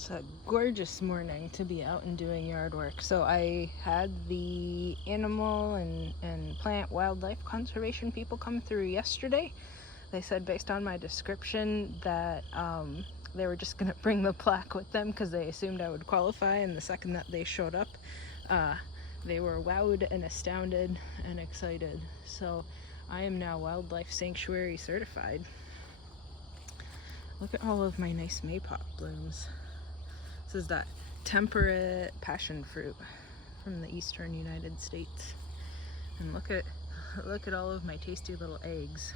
It's a gorgeous morning to be out and doing yard work. So I had the animal and plant wildlife conservation people come through yesterday. They said based on my description that they were just going to bring the plaque with them because they assumed I would qualify, and the second that they showed up, they were wowed and astounded and excited. So I am now wildlife sanctuary certified. Look at all of my nice maypop blooms. This is that temperate passion fruit from the eastern United States. And look at all of my tasty little eggs.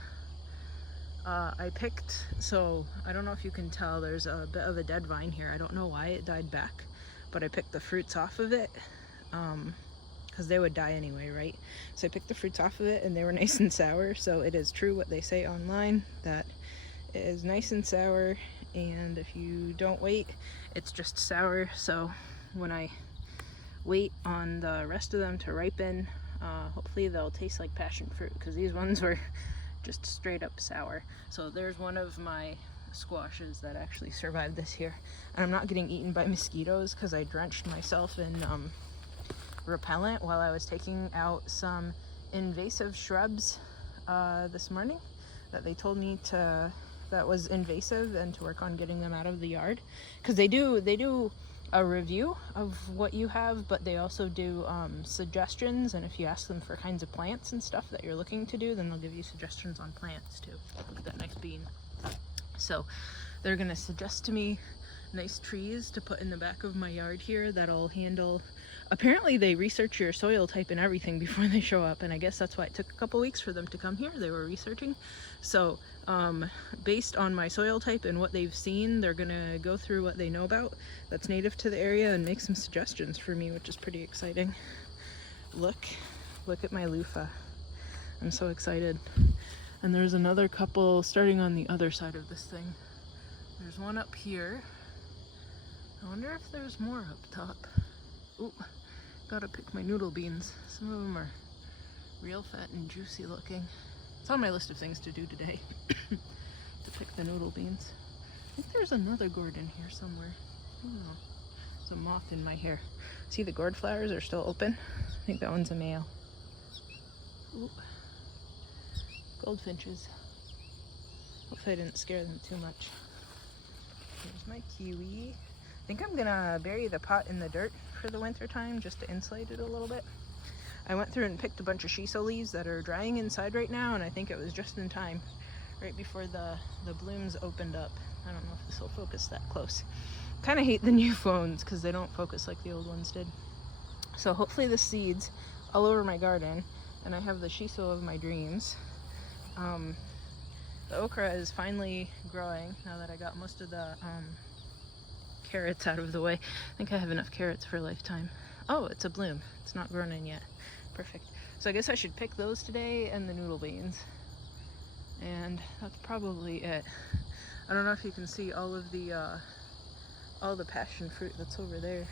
I picked, so I don't know if you can tell, there's a bit of a dead vine here. I don't know why it died back, but I picked the fruits off of it because they would die anyway, right? So I picked the fruits off of it and they were nice and sour. So it is true what they say online, that it is nice and sour, and if you don't wait, it's just sour. So when I wait on the rest of them to ripen, hopefully they'll taste like passion fruit, because these ones were just straight up sour. So there's one of my squashes that actually survived this year, and I'm not getting eaten by mosquitoes because I drenched myself in repellent while I was taking out some invasive shrubs this morning that they told me that was invasive and to work on getting them out of the yard, because they do a review of what you have, but they also do suggestions, and if you ask them for kinds of plants and stuff that you're looking to do, then they'll give you suggestions on plants too. Look at that nice bean. So they're gonna suggest to me nice trees to put in the back of my yard here that'll handle, apparently they research your soil type and everything before they show up, and I guess that's why it took a couple weeks for them to come here. They were researching. So based on my soil type and what they've seen, they're gonna go through what they know about that's native to the area and make some suggestions for me, which is pretty exciting. Look at my loofah. I'm so excited. And there's another couple starting on the other side of this thing. There's one up here. I wonder if there's more up top. Ooh, gotta pick my noodle beans. Some of them are real fat and juicy looking. It's on my list of things to do today, to pick the noodle beans. I think there's another gourd in here somewhere. I don't know. There's a moth in my hair. See, the gourd flowers are still open. I think that one's a male. Ooh. Goldfinches. Hopefully I didn't scare them too much. Here's my kiwi. I think I'm gonna bury the pot in the dirt for the winter time just to insulate it a little bit. I went through and picked a bunch of shiso leaves that are drying inside right now, and I think it was just in time, right before the blooms opened up. I don't know if this will focus that close. Kind of hate the new phones because they don't focus like the old ones did. So hopefully the seeds all over my garden, and I have the shiso of my dreams. The okra is finally growing now that I got most of the carrots out of the way. I think I have enough carrots for a lifetime. Oh, it's a bloom. It's not grown in yet. Perfect. So I guess I should pick those today and the noodle beans. And that's probably it. I don't know if you can see all the passion fruit that's over there.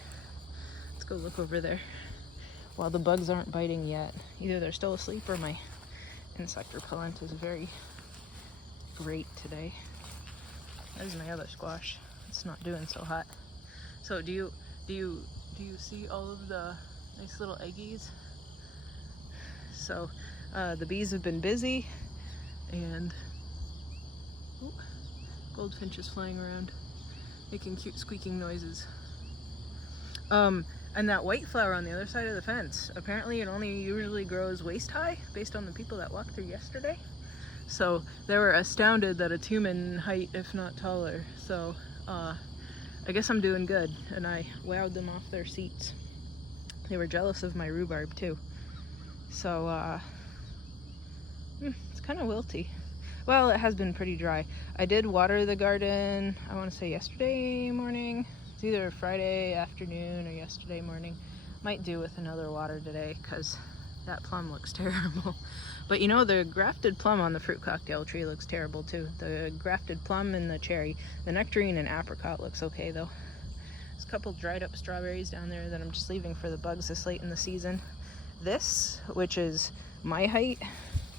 Let's go look over there. While the bugs aren't biting yet. Either they're still asleep or my insect repellent is very great today. There's my other squash. It's not doing so hot. So do you see all of the nice little eggies? So the bees have been busy, and ooh, goldfinches flying around making cute squeaking noises. And that white flower on the other side of the fence, apparently it only usually grows waist high based on the people that walked through yesterday. So they were astounded that it's human height, if not taller. So I guess I'm doing good, and I wowed them off their seats. They were jealous of my rhubarb too. So it's kind of wilty. Well, it has been pretty dry. I did water the garden, I want to say yesterday morning. It's either Friday afternoon or yesterday morning. Might do with another water today because that plum looks terrible. But you know, the grafted plum on the fruit cocktail tree looks terrible too. The grafted plum and the cherry. The nectarine and apricot looks okay though. There's a couple dried up strawberries down there that I'm just leaving for the bugs this late in the season. This, which is my height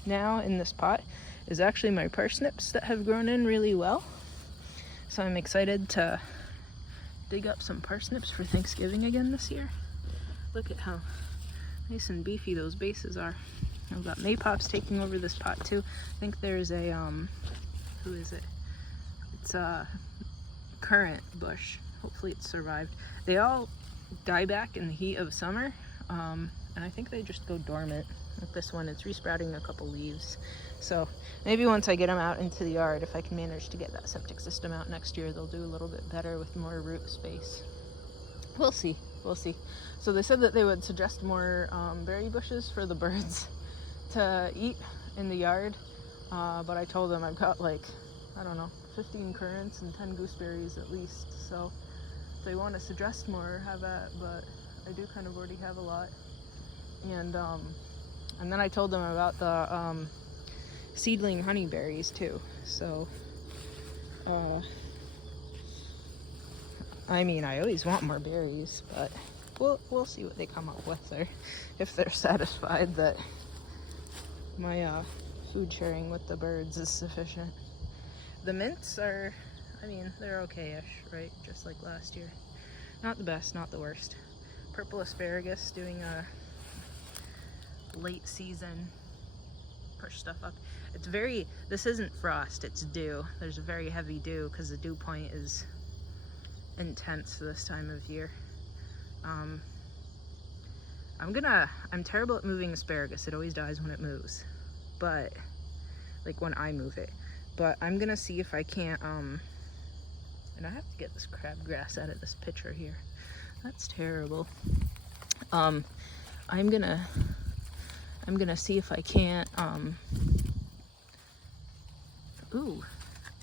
now in this pot, is actually my parsnips that have grown in really well. So I'm excited to dig up some parsnips for Thanksgiving again this year. Look at how nice and beefy those bases are. I've got maypops taking over this pot too. I think there's a, who is it? It's a currant bush. Hopefully it's survived. They all die back in the heat of summer, and I think they just go dormant. Like this one, it's resprouting a couple leaves. So maybe once I get them out into the yard, if I can manage to get that septic system out next year, they'll do a little bit better with more root space. We'll see, we'll see. So they said that they would suggest more berry bushes for the birds to eat in the yard, but I told them I've got like, I don't know, 15 currants and 10 gooseberries at least. So if they want to suggest more, have that, but I do kind of already have a lot. And then I told them about the seedling honeyberries too. So, I mean, I always want more berries, but we'll see what they come up with, or if they're satisfied that my food sharing with the birds is sufficient. The mints are, I mean, they're okay-ish, right? Just like last year. Not the best, not the worst. Purple asparagus doing a late season push stuff up. It's very, this isn't frost, it's dew. There's a very heavy dew because the dew point is intense this time of year. I'm terrible at moving asparagus. It always dies when it moves, but like when I move it. But I'm gonna see if I can't, and I have to get this crabgrass out of this picture here. That's terrible. I'm gonna see if I can't, ooh,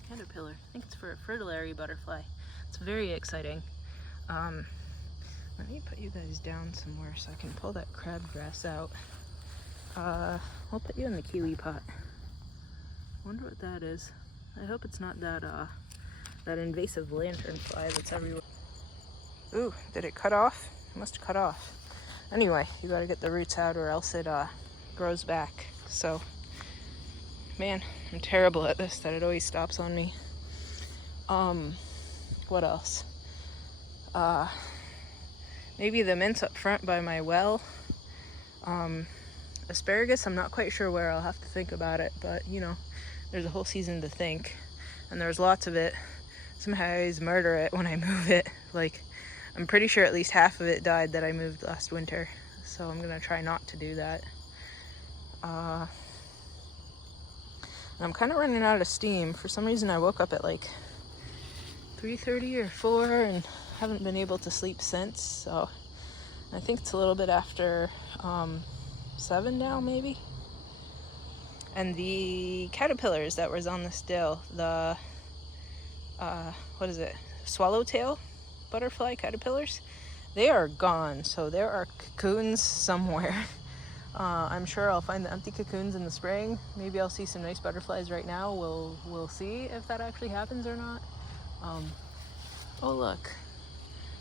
caterpillar. I think it's for a fritillary butterfly. It's very exciting. Let me put you guys down somewhere so I can pull that crabgrass out. I'll put you in the kiwi pot. Wonder what that is. I hope it's not that that invasive lanternfly that's everywhere. Ooh, did it cut off? It must have cut off. Anyway, you gotta get the roots out or else it grows back. So, man, I'm terrible at this, that it always stops on me. What else? Maybe the mints up front by my well. Asparagus, I'm not quite sure where. I'll have to think about it, but you know, there's a whole season to think, and there's lots of it. Somehow I always murder it when I move it. Like, I'm pretty sure at least half of it died that I moved last winter, so I'm gonna try not to do that. And I'm kind of running out of steam. For some reason I woke up at like 3:30 or 4 and haven't been able to sleep since, so I think it's a little bit after 7 now, maybe. And the caterpillars that was on the still, the what is it, swallowtail butterfly caterpillars, they are gone. So there are cocoons somewhere. I'm sure I'll find the empty cocoons in the spring. Maybe I'll see some nice butterflies right now. We'll see if that actually happens or not. Oh look,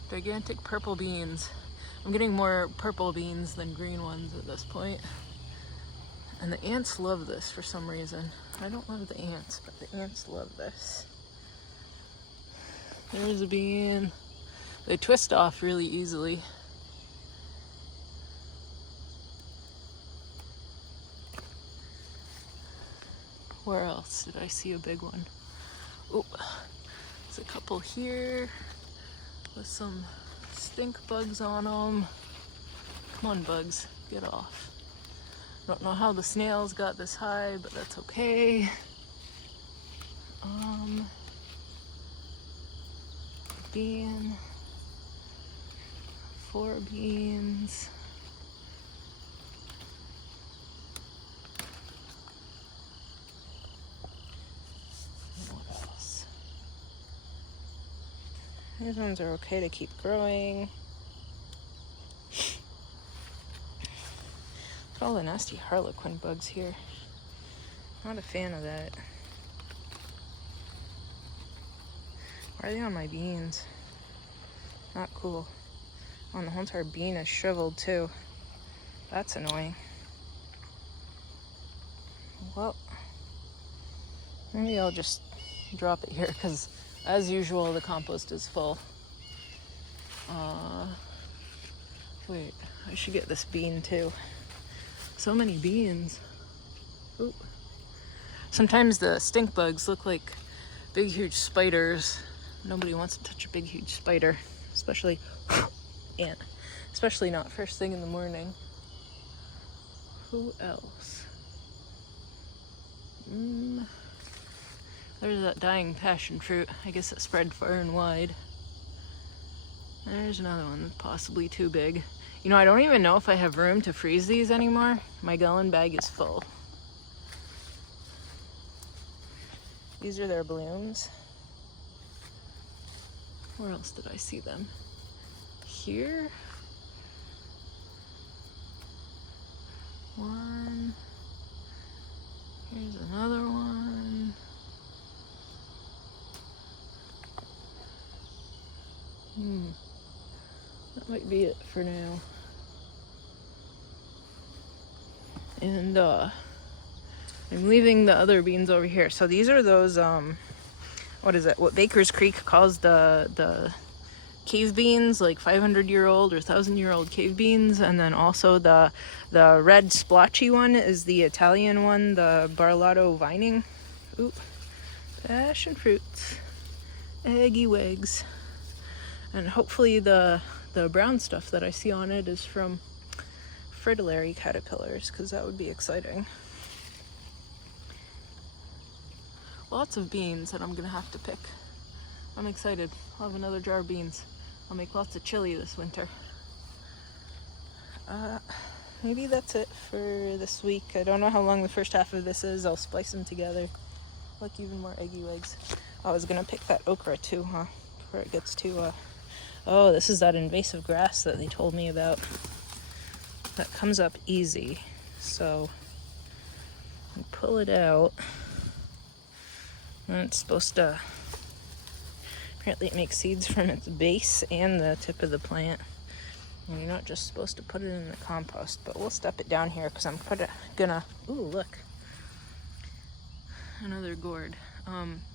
gigantic purple beans. I'm getting more purple beans than green ones at this point. And the ants love this for some reason. I don't love the ants, but the ants love this. There's a bean. They twist off really easily. Where else did I see a big one? Oh, there's a couple here with some stink bugs on them. Come on, bugs, get off. Don't know how the snails got this high, but that's okay. Bean, 4 beans. What else? These ones are okay to keep growing. Look at all the nasty harlequin bugs here. Not a fan of that. Why are they on my beans? Not cool. Oh, the whole entire bean is shriveled too. That's annoying. Well, maybe I'll just drop it here because, as usual, the compost is full. Wait, I should get this bean too. So many beans. Ooh. Sometimes the stink bugs look like big, huge spiders. Nobody wants to touch a big, huge spider, especially ant. Especially not first thing in the morning. Who else? There's that dying passion fruit. I guess it spread far and wide. There's another one that's possibly too big. You know, I don't even know if I have room to freeze these anymore. My gallon bag is full. These are their blooms. Where else did I see them? Here. One. Here's another one. That might be it for now. And I'm leaving the other beans over here. So these are those what is it? What Baker's Creek calls the cave beans, like 500-year-old or 1,000-year-old cave beans. And then also the red splotchy one is the Italian one, the Barlato Vining. Ooh, passion fruits, eggy wigs. And hopefully the brown stuff that I see on it is from fritillary caterpillars, because that would be exciting. Lots of beans that I'm gonna have to pick. I'm excited. I'll have another jar of beans. I'll make lots of chili this winter. Maybe that's it for this week. I don't know how long the first half of this is. I'll splice them together. Look, even more eggy wigs. I was gonna pick that okra too, huh? Before it gets too oh, this is that invasive grass that they told me about. That comes up easy. So you pull it out. And it's supposed to, apparently it makes seeds from its base and the tip of the plant. And you're not just supposed to put it in the compost, but we'll step it down here because I'm gonna, ooh, look. Another gourd.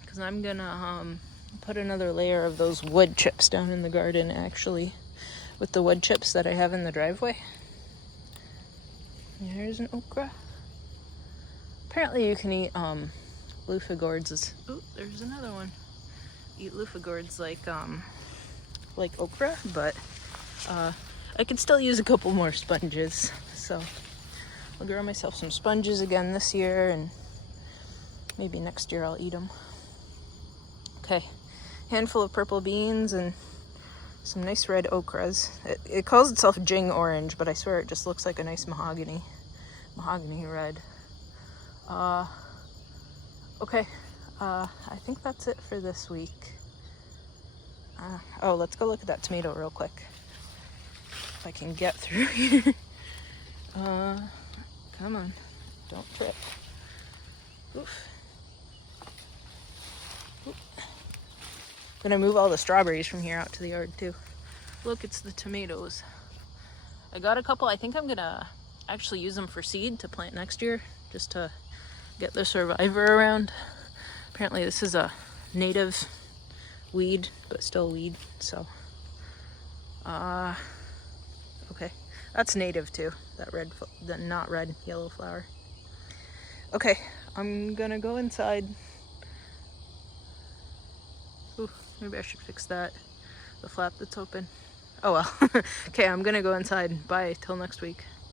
Because I'm gonna put another layer of those wood chips down in the garden, actually, with the wood chips that I have in the driveway. Here's an okra. Apparently you can eat loofah gourds. Oh, there's another one. Eat loofah gourds like okra, but I could still use a couple more sponges. So I'll grow myself some sponges again this year, and maybe next year I'll eat them. Okay, handful of purple beans and some nice red okras. It calls itself Jing Orange, but I swear it just looks like a nice mahogany red. Okay, I think that's it for this week. Oh, let's go look at that tomato real quick. If I can get through here. Come on, don't trip. Oof. Oop. Gonna move all the strawberries from here out to the yard too. Look, it's the tomatoes. I got a couple. I think I'm gonna actually use them for seed to plant next year, just to get the survivor around. Apparently this is a native weed, but still weed, so. Okay, that's native too, that red, the not red, yellow flower. Okay, I'm gonna go inside. Ooh, maybe I should fix that, the flap that's open. Oh well. Okay, I'm gonna go inside. Bye, till next week.